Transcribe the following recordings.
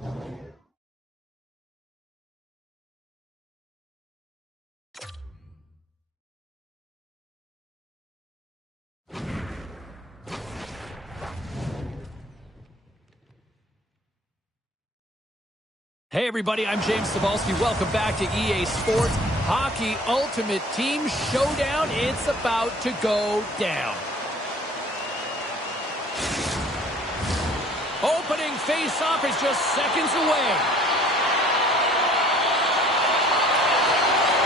Hey everybody, I'm James Cebulski. Welcome back to EA Sports Hockey Ultimate Team Showdown. It's about to go down. Opening face-off is just seconds away.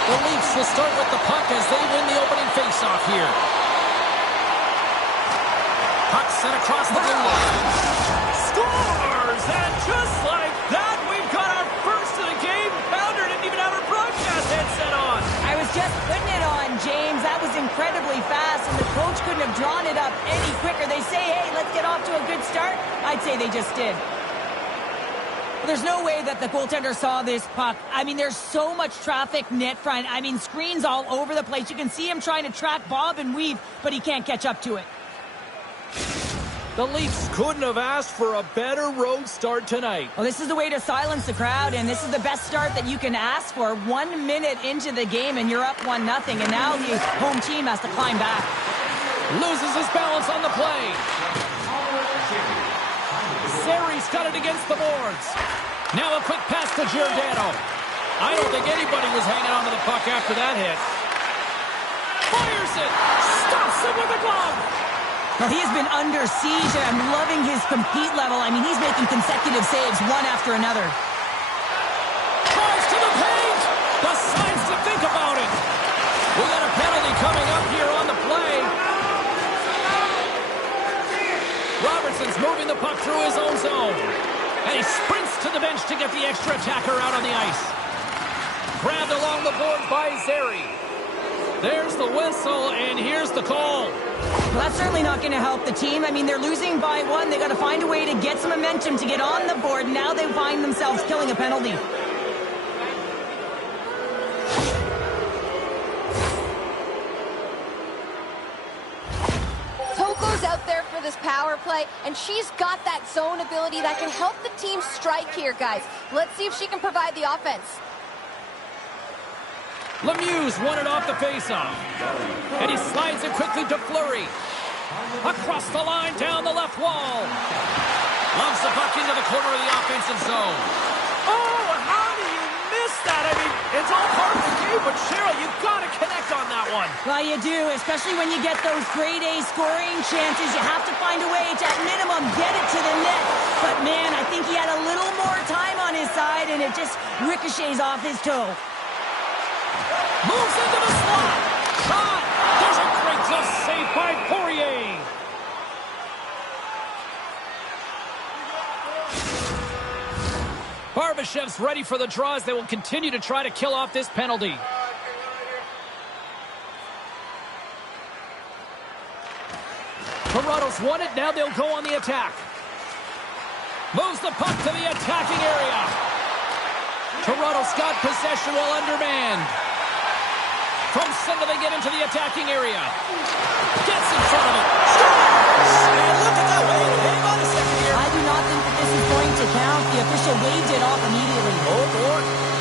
The Leafs will start with the puck as they win the opening face-off here. Puck sent across the blue line. Scores! And just like that, we've got our first of the game. Pounder didn't even have her broadcast headset on. I was just putting it on, James. That was incredibly fast, and the coach couldn't have drawn it up any quicker. They say, hey, let's get off to a good start. I'd say they just did. There's no way that the goaltender saw this puck. I mean, there's so much traffic net front. I mean, screens all over the place. You can see him trying to track Bob and weave, but he can't catch up to it. The Leafs couldn't have asked for a better road start tonight. Well, this is the way to silence the crowd, and this is the best start that you can ask for. 1 minute into the game, and you're up 1-0, and now the home team has to climb back. Loses his balance on the play. Zeri's got it against the boards. Now a quick pass to Giordano. I don't think anybody was hanging on to the puck after that hit. Fires it. Stops it with a glove. Well, he has been under siege, and I'm loving his compete level. I mean, he's making consecutive saves one after another. Tries to the paint. Decides to think about it. We got a penalty coming up here on the play. Robertson's moving the puck through his own zone. And he sprints to the bench to get the extra attacker out on the ice. Grabbed along the board by Zeri. There's the whistle, and here's the call. Well, that's certainly not going to help the team. I mean, they're losing by 1. They got to find a way to get some momentum to get on the board. Now they find themselves killing a penalty. Toko's out there for this power play, and she's got that zone ability that can help the team strike here, guys. Let's see if she can provide the offense. Lemieux won it off the faceoff. And he slides it quickly to Fleury. Across the line, down the left wall. Loves the puck into the corner of the offensive zone. Oh, how do you miss that? I mean, it's all part of the game, but Cheryl, you've got to connect on that one. Well, you do, especially when you get those grade A scoring chances. You have to find a way to, at minimum, get it to the net. But, man, I think he had a little more time on his side, and it just ricochets off his toe. Moves into the slot. Shot. There's a great glove save by Poirier. Barbashev's ready for the draws. They will continue to try to kill off this penalty. Toronto's won it. Now they'll go on the attack. Moves the puck to the attacking area. Toronto's got possession while undermanned. From center, they get into the attacking area. Gets in front of it. Scores! And look at that wave. Hang on a second here. I do not think that this is going to count. The official waved it off immediately. Oh, boy.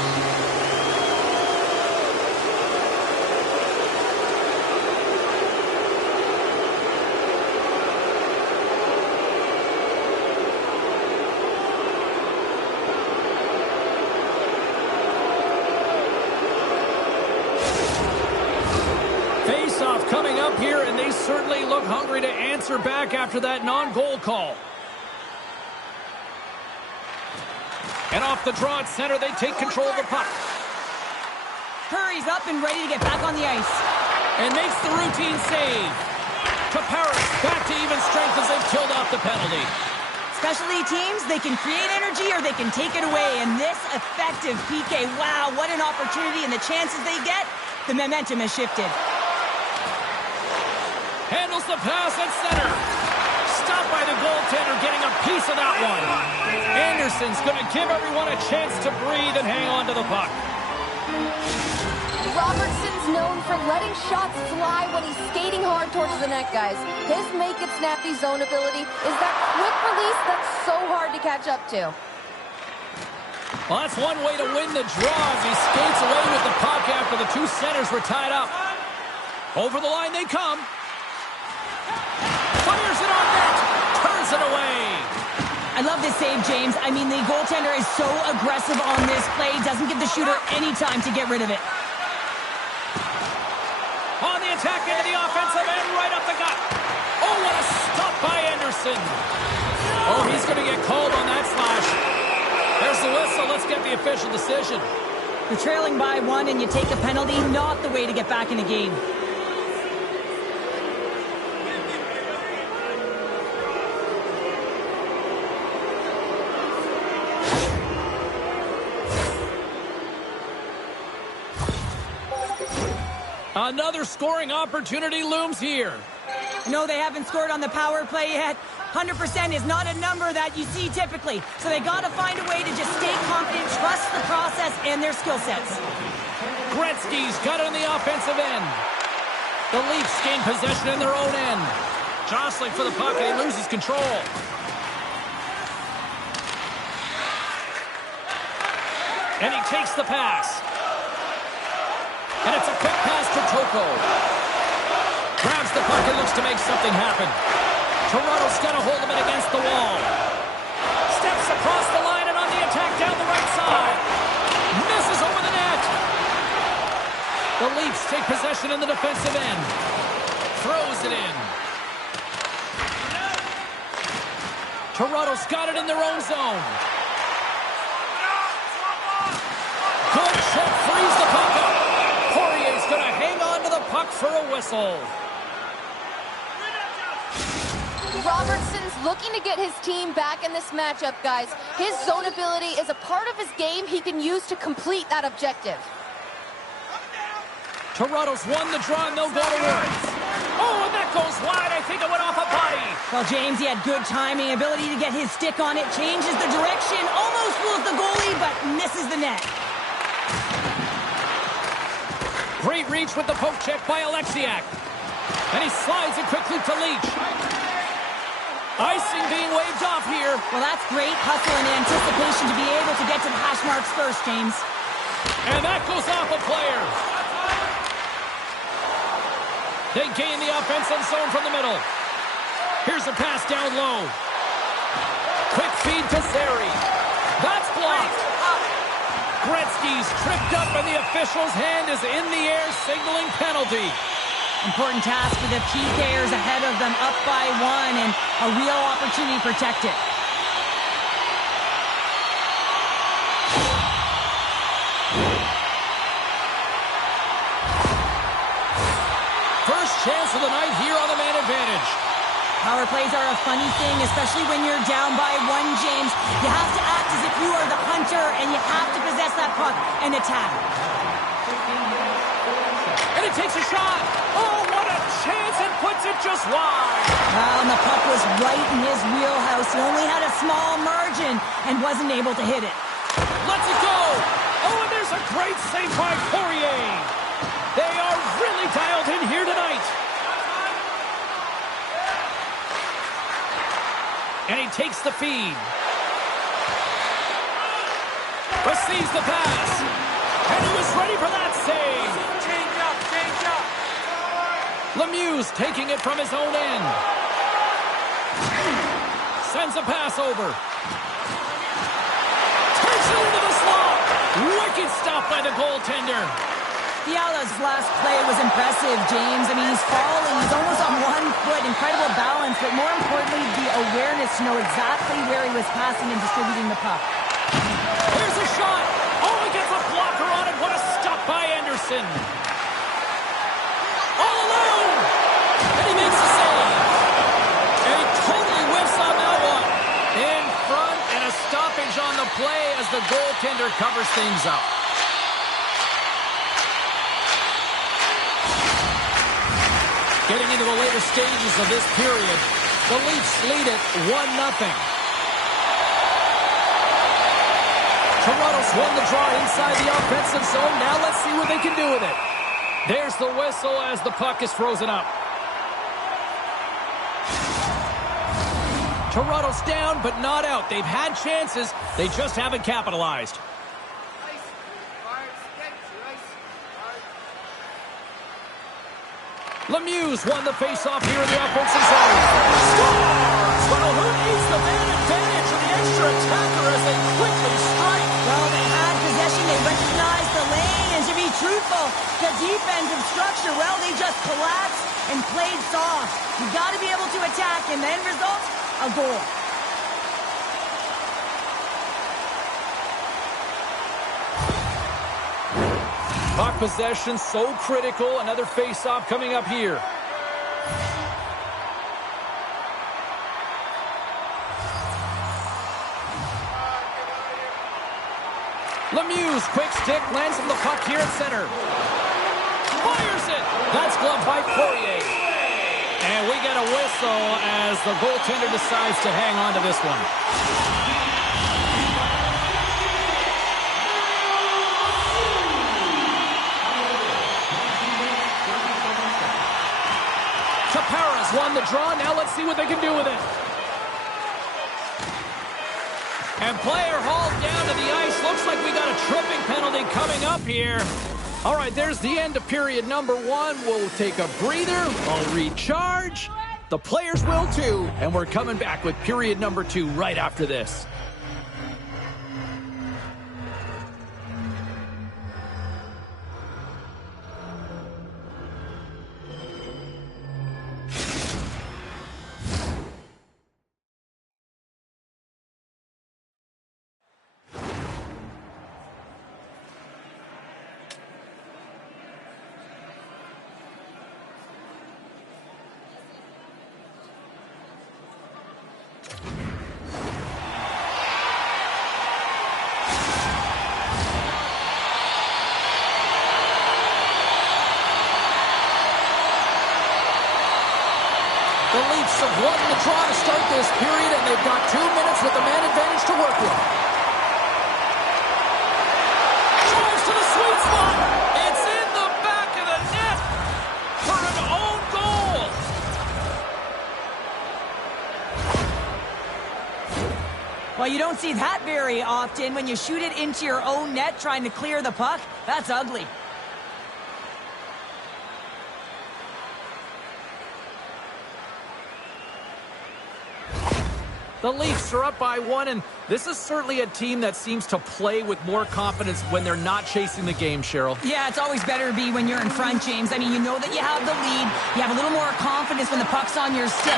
Face-off coming up here, and they certainly look hungry to answer back after that non-goal call. And off the draw at center, they take control of the puck. Curry's up and ready to get back on the ice. And makes the routine save. Tappara back to even strength as they've killed off the penalty. Specialty teams, they can create energy or they can take it away. And this effective PK, wow, what an opportunity. And the chances they get, the momentum has shifted. Handles the pass at center. Stopped by the goaltender, getting a piece of that one. Anderson's going to give everyone a chance to breathe and hang on to the puck. Robertson's known for letting shots fly when he's skating hard towards the net, guys. His make-it-snappy zone ability is that quick release that's so hard to catch up to. Well, that's one way to win the draw as he skates away with the puck after the two centers were tied up. Over the line they come. Fires it on net. Turns it away. I love this save, James. I mean, the goaltender is so aggressive on this play. Doesn't give the shooter any time to get rid of it. On the attack into the offensive end, right up the gut. Oh, what a stop by Anderson. Oh, he's going to get called on that slash. There's the whistle. Let's get the official decision. You're trailing by one and you take a penalty. Not the way to get back in a game. Another scoring opportunity looms here. No, they haven't scored on the power play yet. 100% is not a number that you see typically. So they got to find a way to just stay confident, trust the process and their skill sets. Gretzky's got it on the offensive end. The Leafs gain possession in their own end. Jostling for the puck and he loses control. And he takes the pass. And it's a quick pass to Toko. Grabs the puck and looks to make something happen. Toronto's got a hold of it against the wall. Steps across the line and on the attack down the right side. Misses over the net. The Leafs take possession in the defensive end. Throws it in. Toronto's got it in their own zone. Good check, frees the puck up. Poirier's going to hang on to the puck for a whistle. Robertson's looking to get his team back in this matchup, guys. His zone ability is a part of his game he can use to complete that objective. Toronto's won the draw and they'll go to work. Oh, and that goes wide. I think it went off a body. Well, James, he had good timing, ability to get his stick on it, changes the direction, almost fools the goalie, but misses the net. Great reach with the poke check by Alexiak. And he slides it quickly to Leach. Icing being waved off here. Well, that's great hustle and anticipation to be able to get to the hash marks first, James. And that goes off a player. They gain the offensive zone from the middle. Here's a pass down low. Quick feed to Zary. That's blocked. Gretzky's tripped up and the official's hand is in the air signaling penalty. Important task for the PKers ahead of them, up by one, and a real opportunity to protect it. First chance of the night here on the man advantage. Power plays are a funny thing, especially when you're down by one, James. You have to act as if you are the hunter, and you have to possess that puck and attack. And he takes a shot. Oh, what a chance, and puts it just wide. Well, and the puck was right in his wheelhouse. He only had a small margin and wasn't able to hit it. Lets it go. Oh, and there's a great save by Poirier. They are really dialed in here tonight. And he takes the feed. Receives the pass. And he was ready for that save. Change up, change up. Lemieux taking it from his own end. Sends a pass over. Takes it into the slot. Wicked stop by the goaltender. Fiala's last play was impressive, James. I mean, he's falling. He's almost on one foot. Incredible balance, but more importantly, the awareness to know exactly where he was passing and distributing the puck. Here's a shot. Oh, he gets a blocker on it. What a stop by Anderson. All alone. And he makes a save. And he totally whiffs on that one. In front and a stoppage on the play as the goaltender covers things up. Getting into the later stages of this period, the Leafs lead it 1-0. Toronto's won the draw inside the offensive zone. Now let's see what they can do with it. There's the whistle as the puck is frozen up. Toronto's down, but not out. They've had chances. They just haven't capitalized. Lemieux won the face-off here in the offensive zone. Scores! Well, who needs the man advantage or the extra attacker as they quickly strike? Well, they had possession. They recognized the lane. And to be truthful, the defensive structure, well, they just collapsed and played soft. You've got to be able to attack, and the end result, a goal. Puck possession so critical. Another face-off coming up here. Lemieux, quick stick, lands him the puck here at center. Fires it! That's gloved by Poirier. And we get a whistle as the goaltender decides to hang on to this one. Tappara's won the draw. Now let's see what they can do with it. And player hauled down to the ice. Looks like we got a tripping penalty coming up here. All right, there's the end of period number 1. We'll take a breather. I'll recharge. The players will too. And we're coming back with period number 2 right after this. The Leafs have won the draw to start this period, and they've got 2 minutes with the man advantage to work with. Drives to the sweet spot. It's in the back of the net for an own goal. Well, you don't see that very often when you shoot it into your own net trying to clear the puck. That's ugly. The Leafs are up by 1, and this is certainly a team that seems to play with more confidence when they're not chasing the game, Cheryl. Yeah, it's always better to be when you're in front, James. I mean, you know that you have the lead. You have a little more confidence when the puck's on your stick.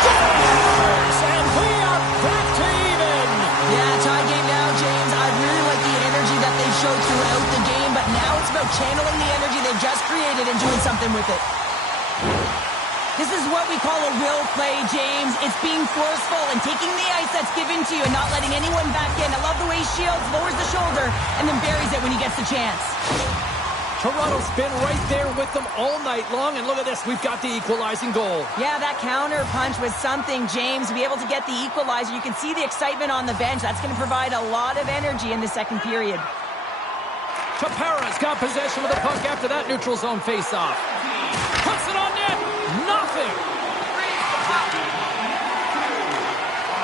Scores! And we are back to even! Yeah, tie game now, James. I really like the energy that they've showed throughout the game, but now it's about channeling the energy they've just created and doing something with it. This is what we call a will play, James. It's being forceful and taking the ice that's given to you and not letting anyone back in. I love the way he shields, lowers the shoulder, and then buries it when he gets the chance. Toronto's been right there with them all night long, and look at this. We've got the equalizing goal. Yeah, that counter punch was something, James. To be able to get the equalizer, you can see the excitement on the bench. That's going to provide a lot of energy in the second period. Tappara's got possession of the puck after that neutral zone faceoff. Puts it on net. Nothing.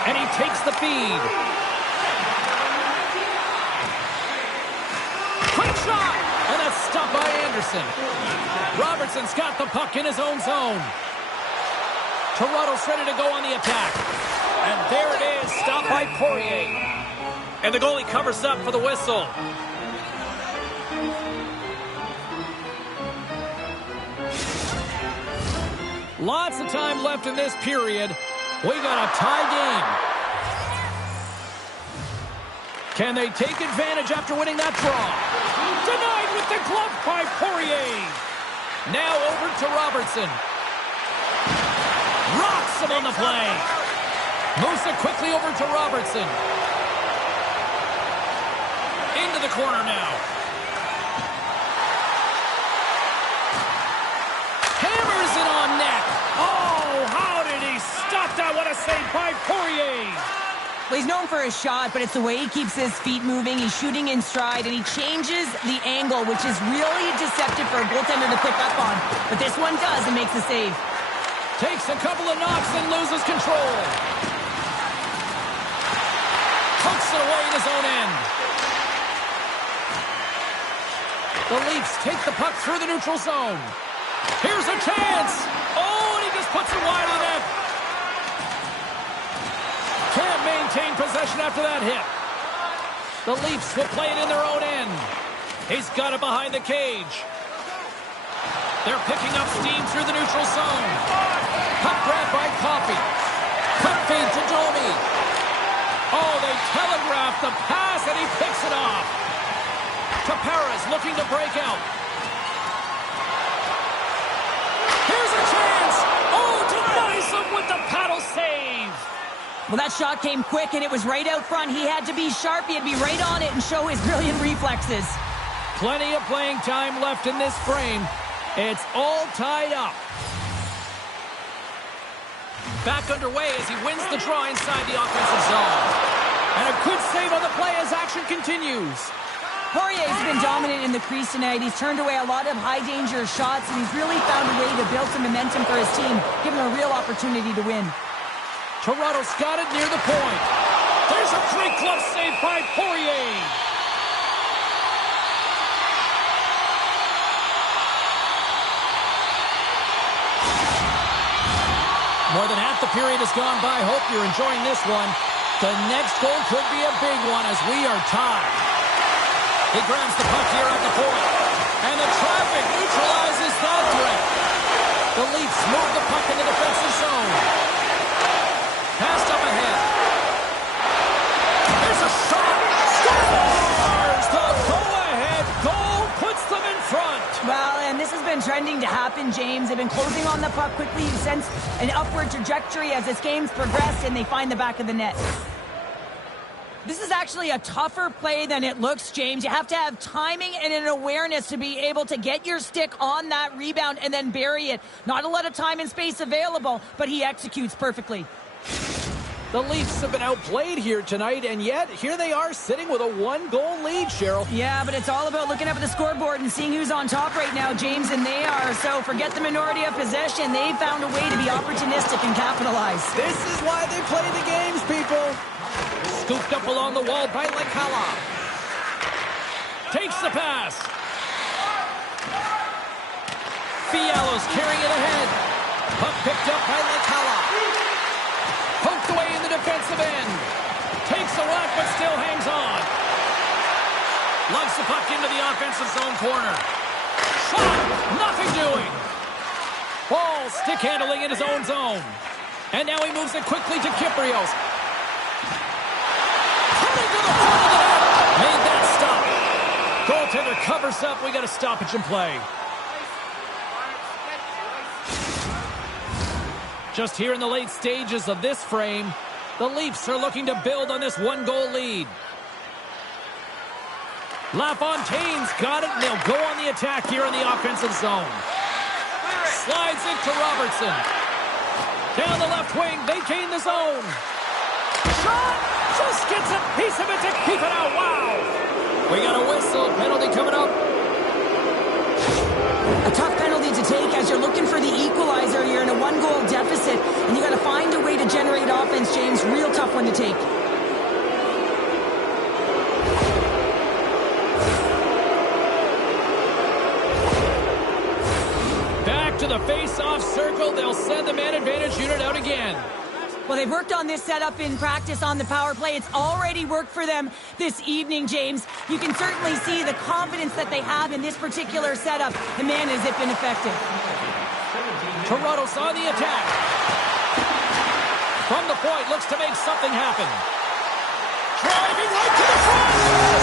And he takes the feed. Quick shot. And that's stopped by Anderson. Robertson's got the puck in his own zone. Toronto's ready to go on the attack. And there it is, stopped by Poirier. And the goalie covers up for the whistle. Lots of time left in this period. We got a tie game. Can they take advantage after winning that draw? Denied with the glove by Poirier. Now over to Robertson. Rocks him on the play. Moves it quickly over to Robertson. Into the corner now. Hammers it on net. Oh, how did he stop that? What a save by Poirier. Well, he's known for his shot, but it's the way he keeps his feet moving. He's shooting in stride, and he changes the angle, which is really deceptive for a goaltender to pick up on. But this one does and makes the save. Takes a couple of knocks and loses control. The Leafs take the puck through the neutral zone. Here's a chance. Oh, and he just puts it wide of the net. Can't maintain possession after that hit. The Leafs will play it in their own end. He's got it behind the cage. They're picking up steam through the neutral zone. Puck grab by Coffey. Cut feed to Domi. Oh, they telegraphed the pass, and he picks it off. Tappara is looking to break out. Here's a chance. Oh, denies him with the paddle save. Well, that shot came quick, and it was right out front. He had to be sharp. He had to be right on it and show his brilliant reflexes. Plenty of playing time left in this frame. It's all tied up. Back underway as he wins the draw inside the offensive zone. And a good save on the play as action continues. Poirier's been dominant in the crease tonight. He's turned away a lot of high-danger shots, and he's really found a way to build some momentum for his team, giving him a real opportunity to win. Toronto's got it near the point. There's a great glove save by Poirier. More than half the period has gone by. Hope you're enjoying this one. The next goal could be a big one as we are tied. He grabs the puck here at the point. And the traffic neutralizes that threat. The Leafs move the puck in the defensive zone. Passed up ahead. There's a shot. Scores! The go-ahead goal puts them in front. Well, and this has been trending to happen, James. They've been closing on the puck quickly. You sense an upward trajectory as this game's progressed, and they find the back of the net. This is actually a tougher play than it looks, James. You have to have timing and an awareness to be able to get your stick on that rebound and then bury it. Not a lot of time and space available, but he executes perfectly. The Leafs have been outplayed here tonight, and yet here they are sitting with a one-goal lead, Cheryl. Yeah, but it's all about looking up at the scoreboard and seeing who's on top right now, James, and they are. So forget the minority of possession. They've found a way to be opportunistic and capitalize. This is why they play the games, people. Scooped up along the wall by Liiga. Takes the pass. Fialo's carrying it ahead. Puck picked up by Liiga. Poked away in the defensive end. Takes a whack, but still hangs on. Lugs the puck into the offensive zone corner. Shot! Nothing doing. Ball stick handling in his own zone. And now he moves it quickly to Kyprios. Coming to the front of the net. Made that stop. Goaltender covers up. We got a stoppage in play. Just here in the late stages of this frame, the Leafs are looking to build on this one-goal lead. LaFontaine's got it, and they'll go on the attack here in the offensive zone. Slides it to Robertson. Down the left wing, they gain the zone. Shot! Just gets a piece of it to keep it out. Wow! We got a whistle. Penalty coming up. A tough penalty to take as you're looking for the equalizer. You're in a one-goal deficit, and you got to find a way to generate offense, James. Real tough one to take. Back to the face-off circle. They'll send the man advantage unit out again. Well, they've worked on this setup in practice on the power play. It's already worked for them this evening, James. You can certainly see the confidence that they have in this particular setup. And man, has it been effective. Toronto's on the attack. From the point, looks to make something happen. Driving right to the front.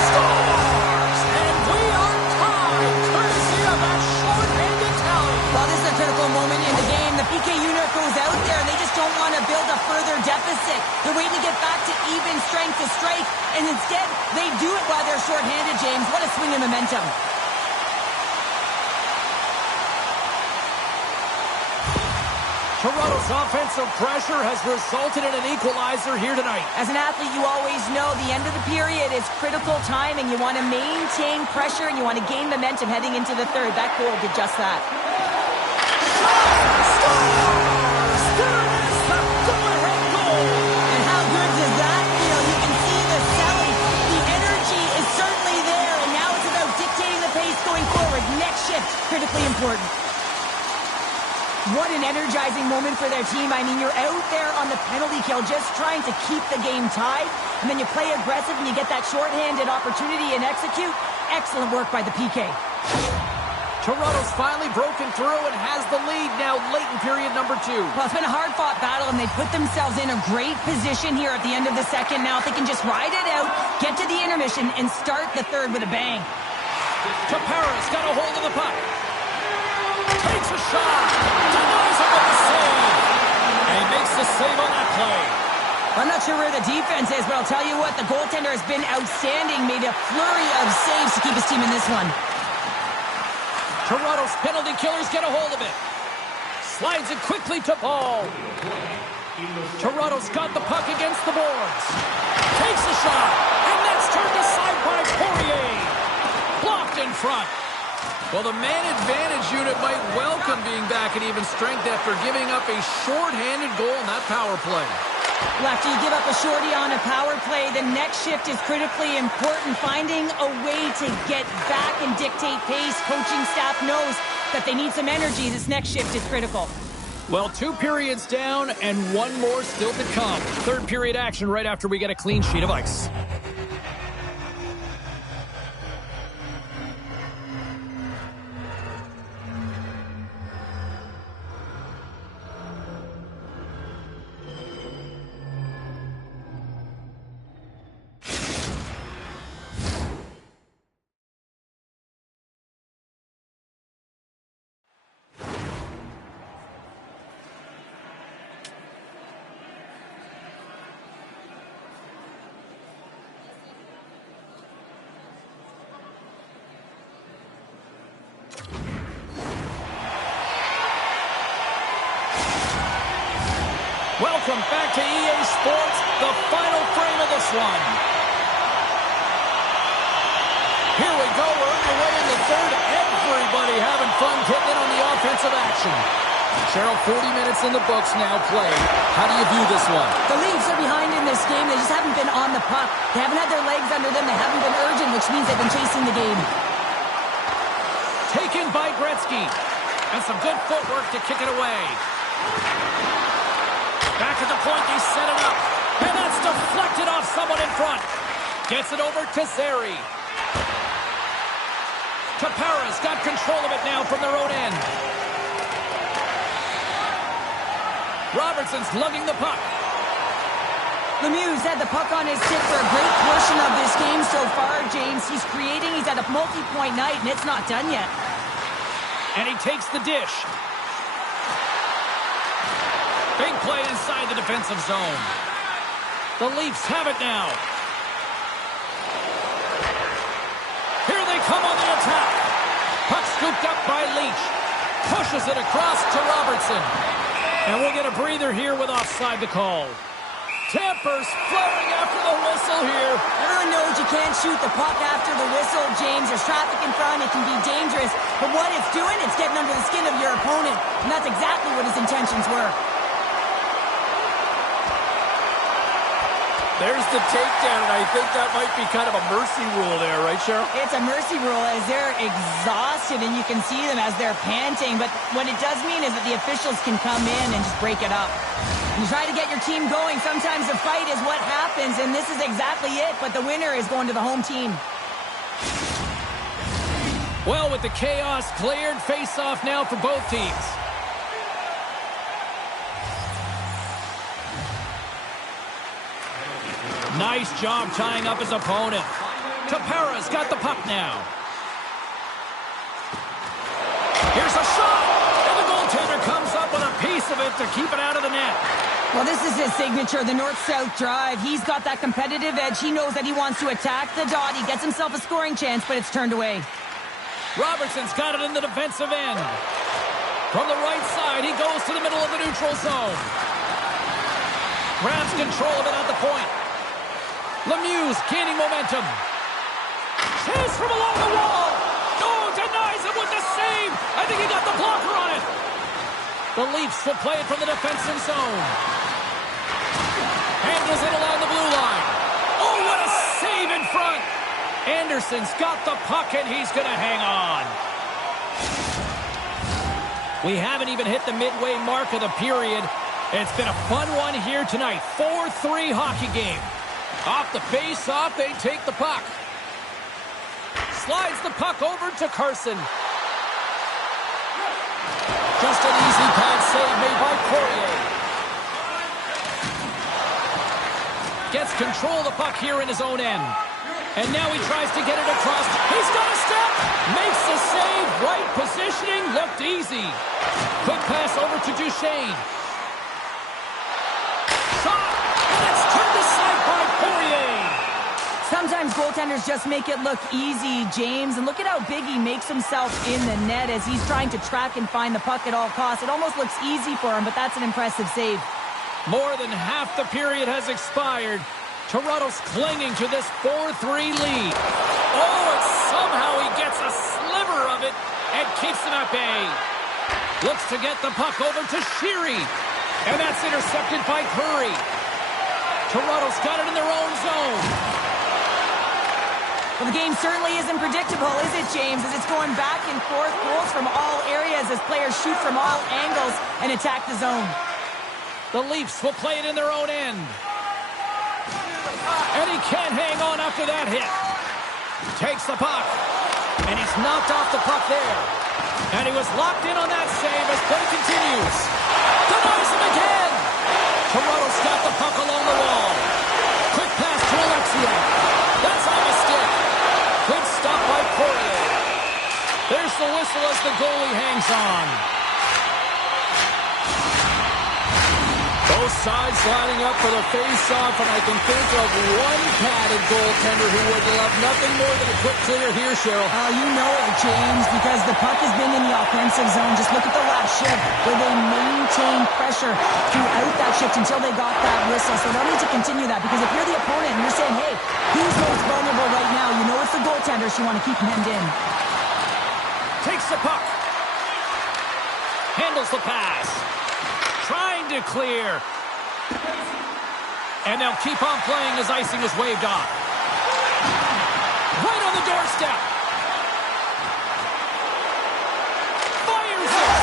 Scores! And we are tied, courtesy of that short-handed tally. Well, this is a critical moment in the game. The PK unit goes out there, and they just don't want to build a further deficit. They're waiting to get back to even strength to strike, and instead, they do it while they're short-handed, James. What a swing of momentum. Toronto's offensive pressure has resulted in an equalizer here tonight. As an athlete, you always know the end of the period is critical time, and you want to maintain pressure, and you want to gain momentum heading into the third. That goal did just that. Scores! There is the go-ahead goal! And how good is that? You can see the selling. The energy is certainly there, and now it's about dictating the pace going forward. energizing moment for their team. I mean, you're out there on the penalty kill just trying to keep the game tied, and then you play aggressive and you get that shorthanded opportunity and execute. Excellent work by the PK. Toronto's finally broken through and has the lead now late in period number 2. Well, it's been a hard-fought battle, and they put themselves in a great position here at the end of the second. Now, if they can just ride it out, get to the intermission, and start the third with a bang. Tappara's got a hold of the puck. Takes a shot. Denies it with the save. And he makes the save on that play. I'm not sure where the defense is, but I'll tell you what, the goaltender has been outstanding. Made a flurry of saves to keep his team in this one. Toronto's penalty killers get a hold of it. Slides it quickly to Paul. Toronto's got the puck against the boards. Takes a shot. And that's turned aside by Poirier. Blocked in front. Well, the man advantage unit might welcome being back at even strength after giving up a short-handed goal in that power play. Well, after you give up a shorty on a power play, the next shift is critically important. Finding a way to get back and dictate pace. Coaching staff knows that they need some energy. This next shift is critical. Well, 2 periods down and 1 more still to come. Third period action right after we get a clean sheet of ice. Welcome back to EA Sports, the final frame of this one. Here we go, we're underway in the third. Everybody having fun getting in on the offensive action. Cheryl, 40 minutes in the books now played. How do you view this one? The Leafs are behind in this game. They just haven't been on the puck. They haven't had their legs under them. They haven't been urgent, which means they've been chasing the game. Taken by Gretzky. And some good footwork to kick it away. Back at the point, they set it up. And that's deflected off someone in front. Gets it over to Zeri. Tappara's got control of it now from their own end. Robertson's lugging the puck. Lemieux's had the puck on his stick for a great portion of this game so far, James. He's creating, he's had a multi-point night, and it's not done yet. And he takes the dish. Big play inside the defensive zone. The Leafs have it now. Here they come on the attack. Puck scooped up by Leach. Pushes it across to Robertson. And we'll get a breather here with offside to call. Tampa's flaring after the whistle here. Everyone knows you can't shoot the puck after the whistle, James. There's traffic in front. It can be dangerous. But what it's doing, it's getting under the skin of your opponent. And that's exactly what his intentions were. There's the takedown, and I think that might be kind of a mercy rule there, right, Cheryl? It's a mercy rule as they're exhausted, and you can see them as they're panting. But what it does mean is that the officials can come in and just break it up. You try to get your team going. Sometimes a fight is what happens, and this is exactly it. But the winner is going to the home team. Well, with the chaos cleared, face-off now for both teams. Nice job tying up his opponent. Tappara's got the puck now. Here's a shot! And the goaltender comes up with a piece of it to keep it out of the net. Well, this is his signature, the north-south drive. He's got that competitive edge. He knows that he wants to attack the dot. He gets himself a scoring chance, but it's turned away. Robertson's got it in the defensive end. From the right side, he goes to the middle of the neutral zone. Grabs control of it at the point. Lemieux's gaining momentum. Chase from along the wall. Oh, denies him with the save. I think he got the blocker on it. The Leafs will play it from the defensive zone. Handles it along the blue line. Oh, what a save in front. Anderson's got the puck, and he's going to hang on. We haven't even hit the midway mark of the period. It's been a fun one here tonight. 4-3 hockey game. Off the face-off, they take the puck. Slides the puck over to Carson. Just an easy pad save made by Poirier. Gets control of the puck here in his own end. And now he tries to get it across. He's got a step. Makes the save. Right positioning. Looked easy. Quick pass over to Duchesne. Shot. And it's turned aside by Poirier. Sometimes goaltenders just make it look easy, James. And look at how big he makes himself in the net as he's trying to track and find the puck at all costs. It almost looks easy for him, but that's an impressive save. More than half the period has expired. Toronto's clinging to this 4-3 lead. Oh, and somehow he gets a sliver of it and keeps them at bay. Looks to get the puck over to Sheary. And that's intercepted by Curry. Toronto's got it in their own zone. Well, the game certainly isn't predictable, is it, James? As it's going back and forth, goals from all areas as players shoot from all angles and attack the zone. The Leafs will play it in their own end. And he can't hang on after that hit. Takes the puck. And he's knocked off the puck there. And he was locked in on that save as play continues. Denies him again. Toronto's got the puck along the wall. Quick pass to Alexia. That's on the stick. Good stop by Poirier. There's the whistle as the goalie hangs on. Both sides lining up for the face-off, and I can think of one padded goaltender who would love nothing more than a quick clear here, Cheryl. You know it, James, because the puck has been in the offensive zone. Just look at the last shift where they maintained pressure throughout that shift until they got that whistle. So they'll need to continue that, because if you're the opponent and you're saying, hey, who's most vulnerable right now? You know it's the goaltender, so you want to keep him hemmed in. Takes the puck. Handles the pass. Trying to clear. And they'll keep on playing as icing is waved off. Right on the doorstep. Fires it.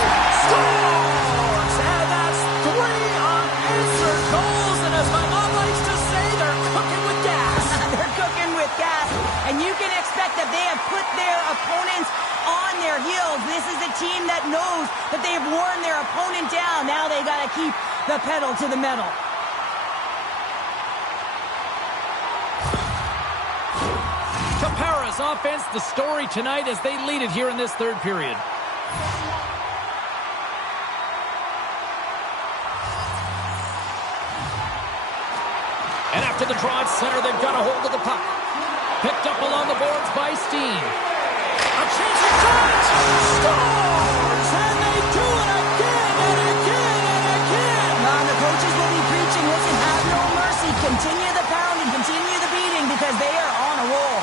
Scores! And that's 3 unanswered goals. And as my mom likes to say, they're cooking with gas. They're cooking with gas. And you can expect that they have put their opponents on their heels. This is a team that knows that they have worn their opponent down. Now they got to keep the pedal to the metal. Tappara's offense, the story tonight as they lead it here in this third period. And after the draw at center, they've got a hold of the puck. Picked up along the boards by Steen. A chance to touch! Scores! And they do it again and again and again! And the coaches will be preaching, listen, have no mercy. Continue the pounding, continue the beating, because they are on a roll.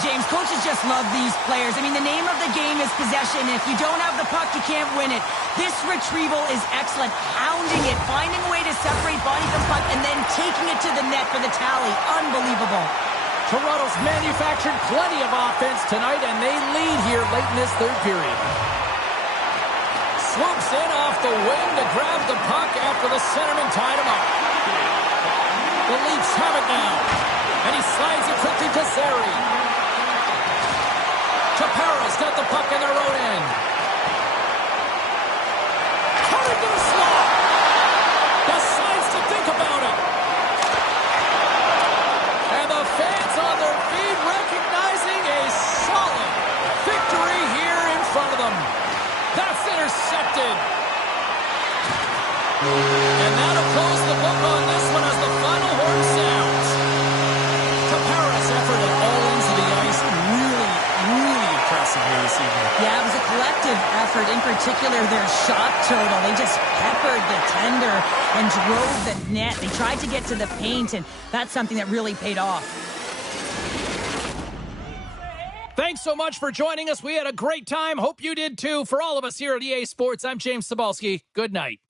James, coaches just love these players. I mean, the name of the game is possession. If you don't have the puck, you can't win it. This retrieval is excellent. Pounding it, finding a way to separate body from puck, and then taking it to the net for the tally. Unbelievable. Toronto's manufactured plenty of offense tonight, and they lead here late in this third period. Swoops in off the wing to grab the puck after the centerman tied him up. The Leafs have it now, and he slides it quickly to Zary. Tappara's got the puck in their own end. Cut into the slot. Decides to think about it. And the fans on their feet recognizing a solid victory here in front of them. That's intercepted. And that'll close the book on this one as the final horn sounds. Tappara's effort at all ends of the ice really impressive here this evening. Yeah, it was a collective effort, in particular their shot total. They just peppered the tender and drove the net. They tried to get to the paint, and that's something that really paid off. Thanks so much for joining us. We had a great time. Hope you did too. For all of us here at EA Sports, I'm James Cebulski. Good night.